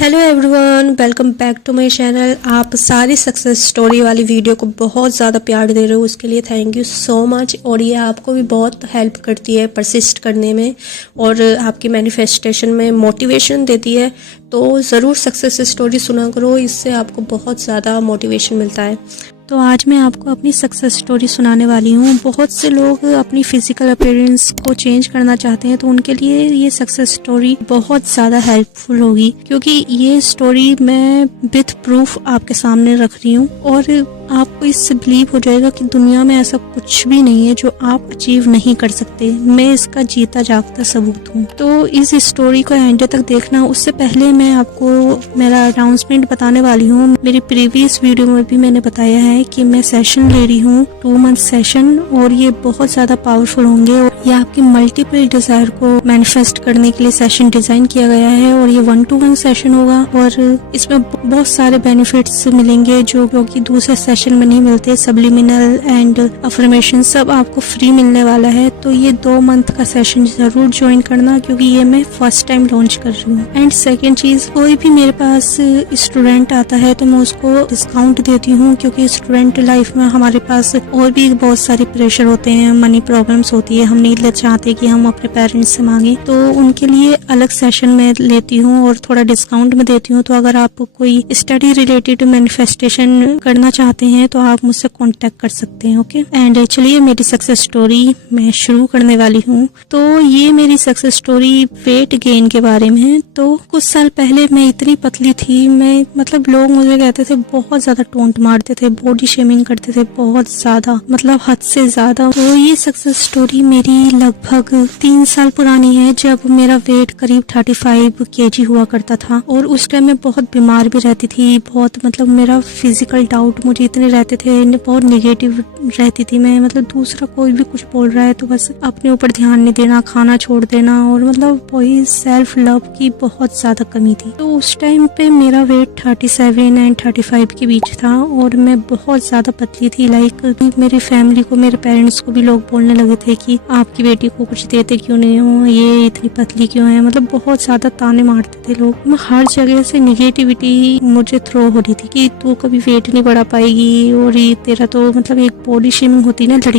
Hello everyone, welcome back to my channel. आप सारी success story वाली वीडियो को बहुत ज़्यादा प्यार दे रहे हो, उसके लिए थैंक यू सो मच। और ये आपको भी बहुत हेल्प करती है परसिस्ट करने में और आपकी मैनिफेस्टेशन में मोटिवेशन देती है। तो ज़रूर सक्सेस स्टोरी सुना करो, इससे आपको बहुत ज़्यादा मोटिवेशन मिलता है। तो आज मैं आपको अपनी सक्सेस स्टोरी सुनाने वाली हूँ। बहुत से लोग अपनी फिजिकल अपीयरेंस को चेंज करना चाहते हैं, तो उनके लिए ये सक्सेस स्टोरी बहुत ज़्यादा हेल्पफुल होगी, क्योंकि ये स्टोरी मैं विथ प्रूफ आपके सामने रख रही हूँ और आपको इससे बिलीव हो जाएगा कि दुनिया में ऐसा कुछ भी नहीं है जो आप अचीव नहीं कर सकते। मैं इसका जीता जागता सबूत हूँ। तो इस स्टोरी को एंड तक देखना। उससे पहले मैं आपको मेरा अनाउंसमेंट बताने वाली हूँ। मेरी प्रीवियस वीडियो में भी मैंने बताया है कि मैं सेशन ले रही हूँ, 2 मंथ सेशन, और ये बहुत ज्यादा पावरफुल होंगे। और ये आपकी मल्टीपल डिजायर को मैनिफेस्ट करने के लिए सेशन डिजाइन किया गया है और ये 1-to-1 सेशन होगा और इसमें बहुत सारे बेनिफिट्स मिलेंगे जो कि दूसरे सेशन में नहीं मिलते। सब्लिमिनल एंड अफर्मेशन सब आपको फ्री मिलने वाला है। तो ये 2 मंथ का सेशन जरूर ज्वाइन करना, क्योंकि ये मैं फर्स्ट टाइम लॉन्च कर रही हूँ। एंड सेकेंड चीज, कोई भी मेरे पास स्टूडेंट आता है तो मैं उसको डिस्काउंट देती हूँ, क्योंकि स्टूडेंट लाइफ में हमारे पास और भी बहुत सारे प्रेशर होते हैं, मनी प्रॉब्लम्स होती है, हम नहीं चाहते कि हम अपने पेरेंट्स से मांगे, तो उनके लिए अलग सेशन में लेती हूँ और थोड़ा डिस्काउंट में देती हूँ। तो अगर आप कोई स्टडी रिलेटेड मैनिफेस्टेशन करना चाहते हैं तो आप मुझसे कांटेक्ट कर सकते हैं। ओके, एंड चलिए मेरी सक्सेस स्टोरी मैं शुरू करने वाली हूँ। तो ये मेरी सक्सेस स्टोरी वेट गेन के बारे में है। तो कुछ साल पहले मैं इतनी पतली थी, मैं मतलब लोग मुझे कहते थे, बहुत ज्यादा टोंट मारते थे, बॉडी शेमिंग करते थे बहुत ज्यादा, मतलब हद से ज्यादा। तो ये सक्सेस स्टोरी मेरी लगभग 3 साल पुरानी है, जब मेरा वेट करीब 35 kg हुआ करता था। और उस टाइम मैं बहुत बीमार भी रहती थी, बहुत मतलब मेरा फिजिकल डाउट मुझे इतने रहते थे, बहुत नेगेटिव रहती थी मैं। मतलब दूसरा कोई भी कुछ बोल रहा है तो बस अपने ऊपर ध्यान नहीं देना, खाना छोड़ देना, और मतलब वही सेल्फ लव की बहुत ज्यादा कमी थी। तो उस टाइम पे मेरा वेट 37 एंड 35 के बीच था और मैं बहुत ज्यादा पतली थी। लाइक मेरी फैमिली को, मेरे पेरेंट्स को भी लोग बोलने लगे थे कि आपकी बेटी को कुछ देते क्यों नहीं हो, ये इतनी पतली क्यों है, मतलब बहुत ज्यादा ताने मारते थे लोग। मैं हर जगह से निगेटिविटी मुझे थ्रो हो रही थी कि तू कभी वेट नहीं बढ़ा पाएगी, और ये तेरा तो मतलब एक बॉडी शेमिंग होती है ना,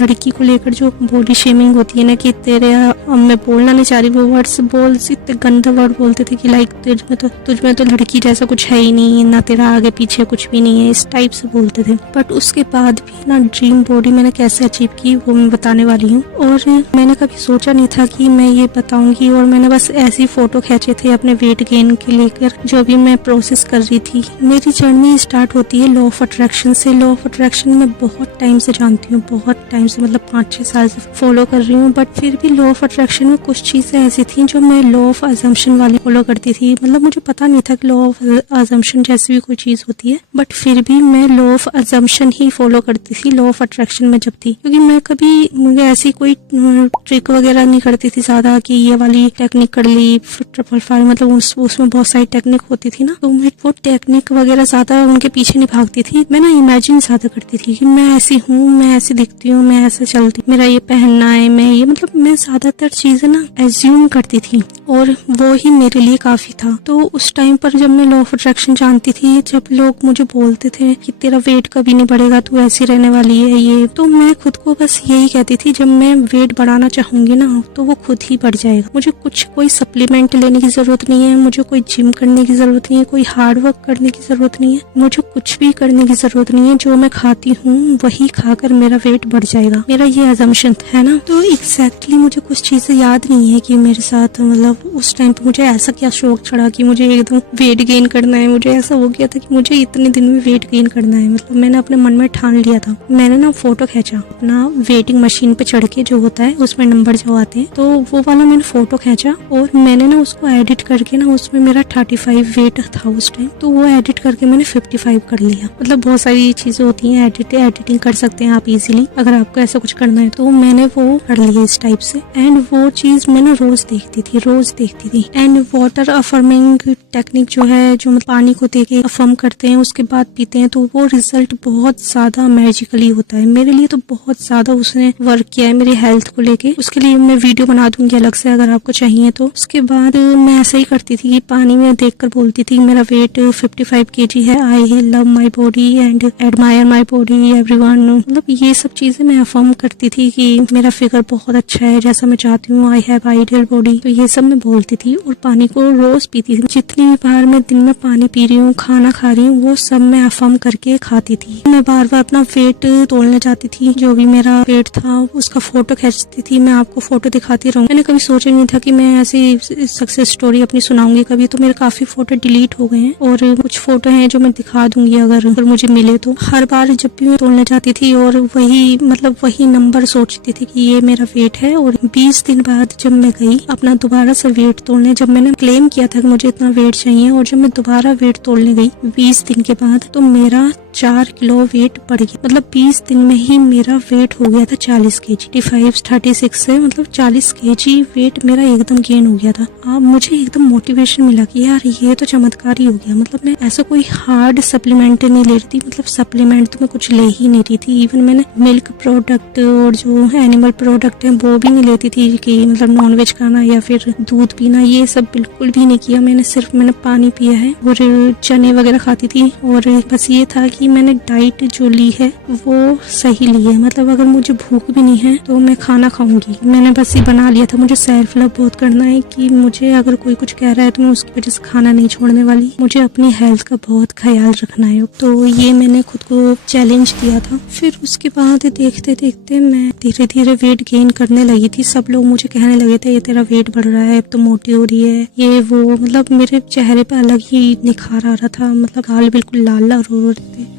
लड़की को लेकर जो बॉडी शेमिंग होती है ना, कि तेरे, मैं बोलना नहीं चाह रही वो वर्ड्स, इतने गंदा वर्ड बोलते थे कि लाइक तुझ में तो लड़की जैसा कुछ है ही नहीं, ना तेरा आगे पीछे कुछ भी नहीं है, इस टाइप से बोलते थे। बट उसके बाद भी ना ड्रीम बॉडी मैंने कैसे अचीव की वो मैं बताने वाली हूँ। और मैंने कभी सोचा नहीं था कि मैं ये बताऊंगी, और मैंने बस ऐसी फोटो खींचे थे अपने वेट गेन के लेकर, जो भी मैं प्रोसेस कर रही थी। मेरी जर्नी स्टार्ट होती है लॉ ऑफ अट्रैक्शन से। लॉ ऑफ अट्रैक्शन मैं बहुत टाइम से जानती हूँ, बहुत टाइम से, मतलब 5-6 साल से फॉलो कर रही हूँ। बट फिर भी लॉ ऑफ अट्रैक्शन में कुछ चीजें ऐसी थी जो मैं लॉ ऑफ अजम्पशन वाली फॉलो करती थी। मतलब मुझे पता नहीं था कि लॉ ऑफ अजम्पशन जैसी भी कोई चीज होती है, बट फिर भी मैं law of assumption he follow करती थी लॉ ऑफ अट्रैक्शन में जब थी, क्योंकि मैं कभी मुझे ऐसी कोई ट्रिक वगैरह नहीं करती थी ज्यादा कि ये वाली टेक्निक कर ली, 555, मतलब उसमें बहुत सारी टेक्निक होती थी ना, तो मैं वो टेक्निक वगैरह ज्यादा उनके पीछे नहीं भागती थी। मैं ना इमेजिन ज्यादा करती थी कि मैं ऐसी हूँ, मैं ऐसी दिखती हूँ, मैं ऐसे चलती, मेरा ये पहनना है, मैं ये, मतलब मैं ज्यादातर चीजें ना एज्यूम करती थी और वो ही मेरे लिए काफी था। तो उस टाइम पर जब मैं लॉ ऑफ अट्रैक्शन जानती थी, जब लोग मुझे बोलते थे कि तेरा वेट कभी नहीं बढ़ेगा, तू ऐसी रहने वाली है, ये, तो मैं खुद को बस यही कहती थी, जब मैं वेट बढ़ाना चाहूंगी ना तो वो खुद ही बढ़ जाएगा। मुझे कोई सप्लीमेंट लेने की जरूरत नहीं है, मुझे कोई जिम करने की जरूरत नहीं है, कोई हार्ड वर्क करने की जरूरत नहीं है, मुझे कुछ भी करने की जरूरत नहीं है। जो मैं खाती हूँ वही खाकर मेरा वेट बढ़ जाएगा। मेरा ये अजम्पशन है ना। तो एग्जैक्टली मुझे कुछ चीजें याद नहीं है कि मेरे साथ, मतलब उस टाइम पे मुझे ऐसा क्या शौक चढ़ा कि मुझे एकदम वेट गेन करना है। मुझे ऐसा हो गया था कि मुझे इतने दिन में वेट गेन करना है, मतलब मैंने अपने मन में ठान लिया था। मैंने ना फोटो खींचा अपना, वेटिंग मशीन पे चढ़ के जो होता है उसमें नंबर जो आते हैं, तो वो वाला मैंने फोटो खींचा और मैंने ना उसको एडिट करके ना, उसमें मेरा 35 वेट था उस टाइम, तो वो एडिट करके मैंने 55 कर लिया। मतलब बहुत सारी चीजें होती हैं, एडिटिंग कर सकते हैं आप इजीली अगर आपको ऐसा कुछ करना है। तो मैंने वो कर लिया इस टाइप से। एंड वो चीज मैं ना रोज देखती थी। एंड वाटर अफर्मिंग टेक्निक जो है, जो पानी को देके अफर्म करते हैं उसके बाद पीते हैं, तो वो रिजल्ट बहुत ज्यादा मैजिकली होता है। मेरे लिए तो बहुत ज्यादा उसने वर्क किया है, मेरी मेरी हेल्थ को लेके, उसके लिए मैं वीडियो बना दूंगी अलग से अगर आपको चाहिए तो। उसके बाद मैं ऐसे ही करती थी कि पानी में देखकर बोलती थी मेरा वेट 55 kg है, I love my body and admire my body everyone. मतलब ये सब चीजें मैं अफर्म करती थी कि मेरा फिगर बहुत अच्छा है, जैसा मैं चाहती हूँ, आई हैव आइडियल बॉडी। तो ये सब मैं बोलती थी और पानी को रोज पीती थी। जितनी भी बार मैं दिन में पानी पी रही हूँ, खाना खा रही हूँ, वो सब मैं अफर्म करके खाती थी। मैं बार बार अपना वेट तोलने जाती थी, जो भी मेरा वेट था उसका फोटो खींचती थी। मैं आपको फोटो दिखाती रहूँ। मैंने कभी सोचा नहीं था कि मैं ऐसी सक्सेस स्टोरी अपनी सुनाऊंगी कभी। तो मेरे काफी फोटो डिलीट हो गए हैं और कुछ फोटो हैं जो मैं दिखा दूंगी अगर मुझे मिले तो। हर बार जब भी मैं तोलने जाती थी और वही नंबर सोचती थी कि ये मेरा वेट है। और 20 दिन बाद जब मैं गई अपना दोबारा से वेट तोलने, जब मैंने क्लेम किया था कि मुझे इतना वेट चाहिए, और जब मैं दोबारा वेट तोलने गई 20 दिन के बाद, तो मेरा 4 किलो वेट बढ़ गया। मतलब 20 दिन में ही मेरा वेट हो गया था 40 kg। 36 से मतलब 40 kg वेट मेरा एकदम गेन हो गया था। अब मुझे एकदम मोटिवेशन मिला कि यार ये तो चमत्कार ही हो गया। मतलब मैं ऐसा कोई हार्ड सप्लीमेंट नहीं ले रही थी। मतलब सप्लीमेंट तो मैं कुछ ले ही नहीं रही थी। इवन मैंने मिल्क प्रोडक्ट और जो एनिमल प्रोडक्ट है वो भी नहीं लेती थी कि मतलब नॉनवेज खाना या फिर दूध पीना, ये सब बिल्कुल भी नहीं किया। मैंने पानी पिया है और चने वगैरह खाती थी। और बस ये था कि मैंने डाइट जो ली है वो सही ली है। मतलब अगर मुझे भूख भी नहीं है तो मैं खाना खाऊंगी। मैंने बस ये बना लिया था। मुझे सेल्फ लव बहुत करना है कि मुझे अगर कोई कुछ कह रहा है तो मैं उसकी वजह से खाना नहीं छोड़ने वाली। मुझे अपनी हेल्थ का बहुत ख्याल रखना है। तो ये मैंने खुद को चैलेंज दिया था। फिर उसके बाद देखते देखते मैं धीरे धीरे वेट गेन करने लगी थी। सब लोग मुझे कहने लगे थे ये तेरा वेट बढ़ रहा है, अब तो मोटी हो रही है, ये वो। मतलब मेरे चेहरे पे अलग ही निखार आ रहा था। मतलब गाल बिल्कुल लाल लाल हो रहे थे।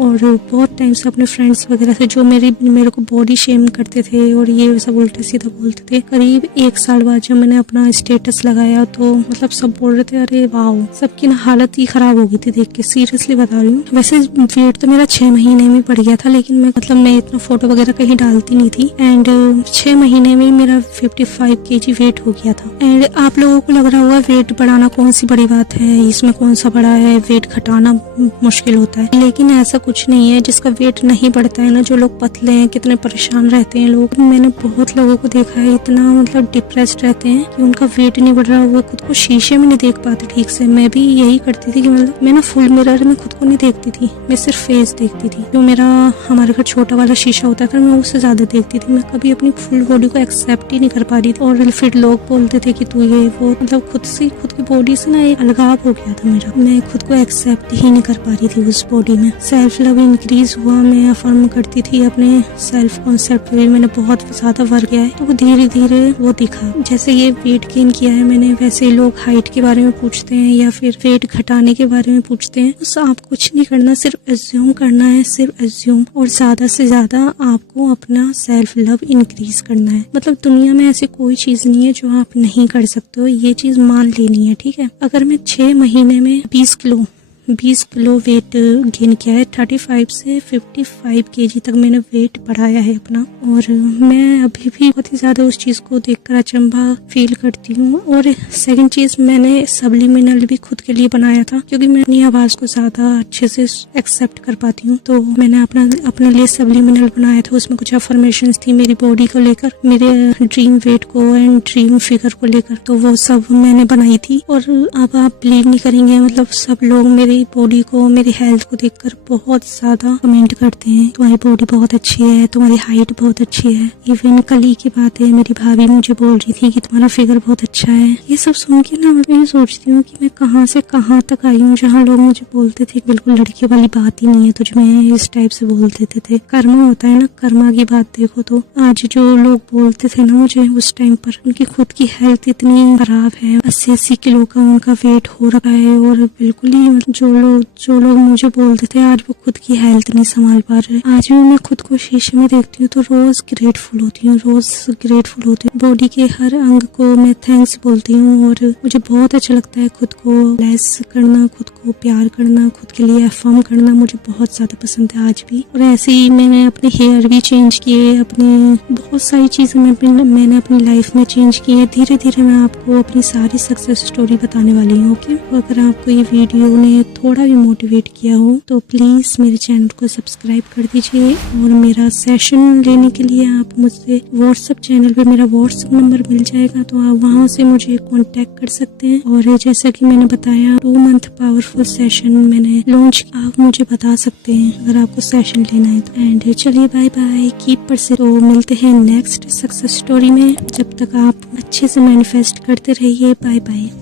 और बहुत टाइम से अपने फ्रेंड्स वगैरह से जो मेरे को बॉडी शेम करते थे और ये सब उल्टा सीधा बोलते थे, करीब 1 साल बाद जब मैंने अपना स्टेटस लगाया तो मतलब सब बोल रहे थे अरे वाह। सबकी ना हालत ही खराब हो गई थी देख के, सीरियसली बता रही हूँ। वैसे वेट तो मेरा 6 महीने में बढ़ गया था, लेकिन मैं इतना फोटो वगैरह कहीं डालती नहीं थी। एंड 6 महीने में मेरा 55 kg वेट हो गया था। एंड आप लोगों को लग रहा होगा वेट बढ़ाना कौन सी बड़ी बात है, इसमें कौन सा बड़ा है, वेट घटाना मुश्किल होता है। लेकिन ऐसा कुछ नहीं है। जिसका वेट नहीं बढ़ता है ना, जो लोग पतले हैं, कितने परेशान रहते हैं लोग। मैंने बहुत लोगों को देखा है इतना मतलब डिप्रेस्ड रहते हैं कि उनका वेट नहीं बढ़ रहा, वो खुद को शीशे में नहीं देख पाते ठीक से। मैं भी यही करती थी कि मतलब मैं ना फुल मिरर में खुद को नहीं देखती थी, मैं सिर्फ फेस देखती थी। जो मेरा हमारे घर छोटा वाला शीशा होता था मैं उससे ज्यादा देखती थी। मैं कभी अपनी फुल बॉडी को एक्सेप्ट ही नहीं कर पा रही थी। और फिर लोग बोलते थे कि तू ये वो, मतलब खुद की बॉडी से ना एक अलगाव हो गया था मेरा। मैं खुद को एक्सेप्ट ही नहीं कर पा रही थी उस बॉडी में। सेल्फ लव इंक्रीज हुआ। मैं अफर्म करती थी अपने सेल्फ कॉन्सेप्ट पे भी मैंने बहुत ज्यादा वर्क किया है। तो वो धीरे धीरे वो दिखा। जैसे ये वेट गेन किया है मैंने, वैसे ही लोग हाइट के बारे में पूछते हैं या फिर वेट घटाने के बारे में पूछते हैं। बस आप कुछ नहीं करना, सिर्फ एज्यूम करना है, सिर्फ एज्यूम। और ज्यादा से ज्यादा आपको अपना सेल्फ लव इंक्रीज करना है। मतलब दुनिया में ऐसी कोई चीज नहीं है जो आप नहीं कर सकते हो, ये चीज मान लेनी है, ठीक है। अगर मैं 6 महीने में 20 किलो वेट गेन किया है, 35 से 55 kg तक मैंने वेट बढ़ाया है अपना। और मैं अभी भी बहुत ही ज्यादा उस चीज को देखकर अचंभा फील करती हूँ। और सेकंड चीज, मैंने सब्लिमिनल भी खुद के लिए बनाया था क्योंकि मैं अपनी आवाज को ज्यादा अच्छे से एक्सेप्ट कर पाती हूँ। तो मैंने अपने लिए सब्लिमिनल बनाया था। उसमें कुछ अफर्मेशंस थी मेरी बॉडी को लेकर, मेरे ड्रीम वेट को एंड ड्रीम फिगर को लेकर। तो वो सब मैंने बनाई थी। और अब आप बिलीव नहीं करेंगे, मतलब सब लोग मेरी बॉडी को, मेरी हेल्थ को देखकर बहुत ज्यादा कमेंट करते हैं, तुम्हारी बॉडी बहुत अच्छी है, तुम्हारी हाइट बहुत अच्छी है। इवन कल ही की बात है, मेरी भाभी मुझे बोल रही थी कि तुम्हारा फिगर बहुत अच्छा है। ये सब सुन के ना मैं सोचती हूँ कि मैं कहाँ से कहाँ तक आई हूँ, जहाँ लोग मुझे बोलते थे बिल्कुल लड़की वाली बात ही नहीं है तुझमें, इस टाइप से बोल देते थे। कर्मा होता है ना, कर्मा की बात देखो। तो आज जो लोग बोलते थे ना मुझे उस टाइम पर, उनकी खुद की हेल्थ इतनी खराब है, 80 किलो का उनका वेट हो रखा है। और बिल्कुल ही जो लोग मुझे बोलते थे आज वो खुद की हेल्थ नहीं संभाल पा रहे। आज भी मैं खुद को शीशे में देखती हूँ तो रोज ग्रेटफुल होती हूँ। बॉडी के हर अंग को मैं थैंक्स बोलती हूँ। और मुझे बहुत अच्छा लगता है खुद को ब्लेस करना, खुद को प्यार करना, खुद के लिए अफर्म करना मुझे बहुत ज्यादा पसंद है आज भी। और ऐसे ही मैंने अपने हेयर भी चेंज किए, अपने बहुत सारी चीजें मैंने अपनी लाइफ में चेंज की है। धीरे धीरे मैं आपको अपनी सारी सक्सेस स्टोरी बताने वाली हूँ। ओके, अगर आपको ये वीडियो ने थोड़ा भी मोटिवेट किया हो तो प्लीज मेरे चैनल को सब्सक्राइब कर दीजिए। और मेरा सेशन लेने के लिए आप मुझसे व्हाट्सएप चैनल पे मेरा व्हाट्सएप नंबर मिल जाएगा, तो आप वहाँ से मुझे कांटेक्ट कर सकते हैं। और जैसा कि मैंने बताया 2 मंथ पावरफुल सेशन मैंने लॉन्च, आप मुझे बता सकते हैं अगर आपको सेशन लेना है तो। एंड चलिए बाय बाय, कीप परसिस्ट। तो मिलते हैं नेक्स्ट सक्सेस स्टोरी में। जब तक आप अच्छे से मैनिफेस्ट करते रहिए। Bye bye.